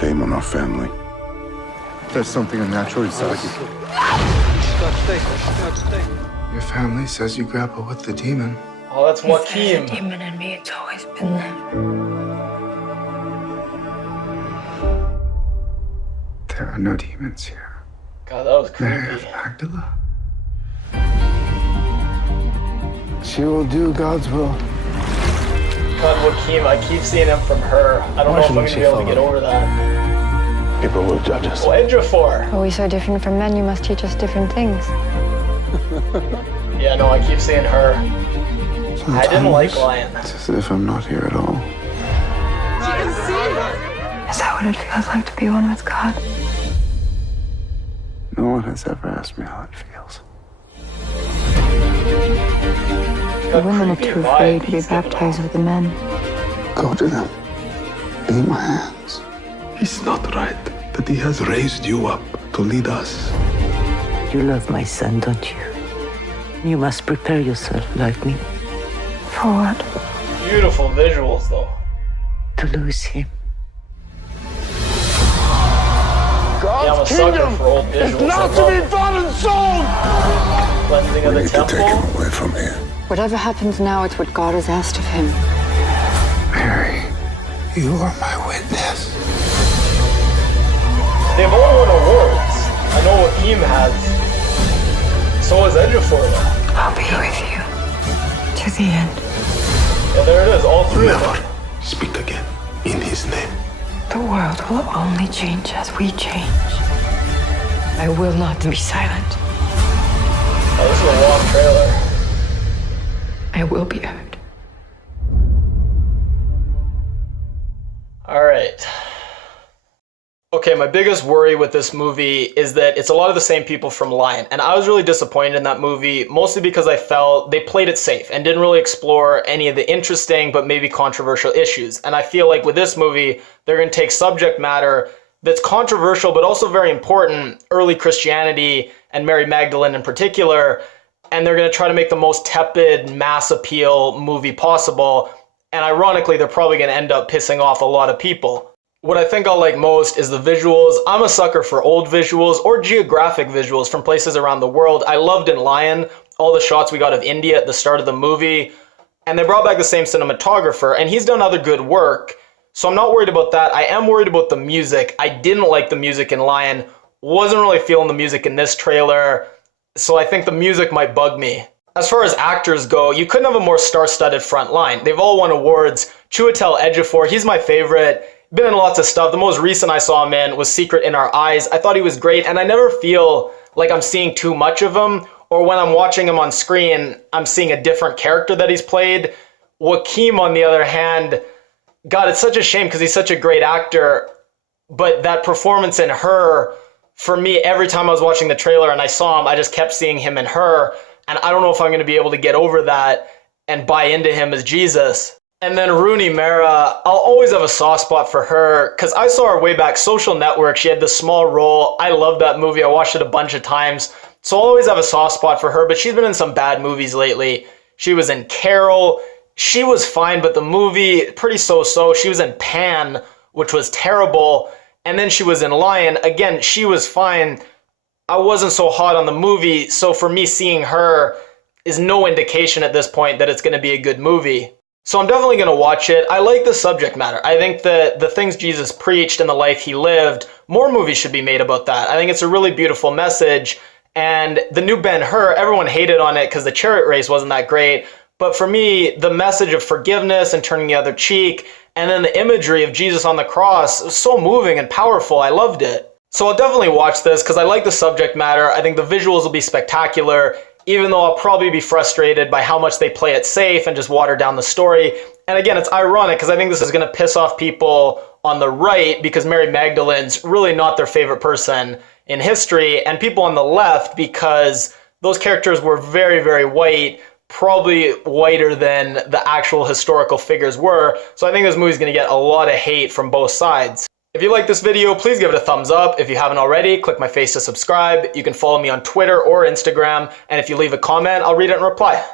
shame on our family. There's something unnatural inside you. Your family says you grapple with the demon. Oh, that's Joaquin. There's a demon in me. It's always been there. There are no demons here. God, that was Mary creepy. Magdalene. She will do God's will. God, Joaquin, I keep seeing him from her. I don't know if I'm gonna be able to get over that. People will judge us. Oh, Ejiofor. Are we so different from men? You must teach us different things. Yeah, no, I keep seeing her. I didn't like Lion. It's as if I'm not here at all. Is that what it feels like to be one with God? No one has ever asked me how it feels. The women are too afraid to be baptized with the men. Go to them. Be my hands. It's not right that he has raised you up to lead us. You love my son, don't you? You must prepare yourself like me For what? Beautiful visuals, though. to lose him. Yeah, I'm a sucker for old visuals. Not to be bought and sold! Cleansing of We the need to take him temple. away from here. Whatever happens now, it's what God has asked of him. Mary, you are my witness. They've all won awards. I know Joaquin has. So has Ejiofor, though. I'll be with you to the end. Yeah, there it is, all three of them. Never speak again in his name. The world will only change as we change. I will not be silent. Oh, this is a long trailer. I will be heard. All right. Okay, my biggest worry with this movie is that it's a lot of the same people from Lion, and I was really disappointed in that movie, mostly because I felt they played it safe and didn't really explore any of the interesting but maybe controversial issues. And I feel like with this movie, they're going to take subject matter that's controversial but also very important, early Christianity and Mary Magdalene in particular, and they're going to try to make the most tepid, mass appeal movie possible. And ironically, they're probably going to end up pissing off a lot of people. What I think I'll like most is the visuals. I'm a sucker for old visuals or geographic visuals from places around the world. I loved in Lion all the shots we got of India at the start of the movie, and they brought back the same cinematographer, and he's done other good work. So I'm not worried about that. I am worried about the music. I didn't like the music in Lion. Wasn't really feeling the music in this trailer. So I think the music might bug me. As far as actors go, you couldn't have a more star-studded front line. They've all won awards. Chiwetel Ejiofor, he's my favorite. Been in lots of stuff. The most recent I saw him in was Secret in Our Eyes. I thought he was great, and I never feel like I'm seeing too much of him, or when I'm watching him on screen, I'm seeing a different character that he's played. Joaquin, on the other hand, God, it's such a shame because he's such a great actor, but that performance in Her, for me, every time I was watching the trailer and I saw him, I just kept seeing him in Her, and I don't know if I'm going to be able to get over that and buy into him as Jesus. And then Rooney Mara, I'll always have a soft spot for her because I saw her way back, Social Network. She had this small role. I love that movie. I watched it a bunch of times. So I'll always have a soft spot for her, but she's been in some bad movies lately. She was in Carol. She was fine, but the movie, pretty so-so. She was in Pan, which was terrible. And then she was in Lion. Again, she was fine. I wasn't so hot on the movie. So for me, seeing her is no indication at this point that it's going to be a good movie. So I'm definitely going to watch it. I like the subject matter. I think that the things Jesus preached and the life he lived, more movies should be made about that. I think it's a really beautiful message. And the new Ben-Hur, everyone hated on it because the chariot race wasn't that great. But for me, the message of forgiveness and turning the other cheek, and then the imagery of Jesus on the cross, was so moving and powerful. I loved it. So I'll definitely watch this because I like the subject matter. I think the visuals will be spectacular, even though I'll probably be frustrated by how much they play it safe and just water down the story. And again, it's ironic because I think this is going to piss off people on the right because Mary Magdalene's really not their favorite person in history, and people on the left because those characters were very, very white, probably whiter than the actual historical figures were. So I think this movie's going to get a lot of hate from both sides. If you like this video, please give it a thumbs up. If you haven't already, click my face to subscribe. You can follow me on Twitter or Instagram. And if you leave a comment, I'll read it and reply.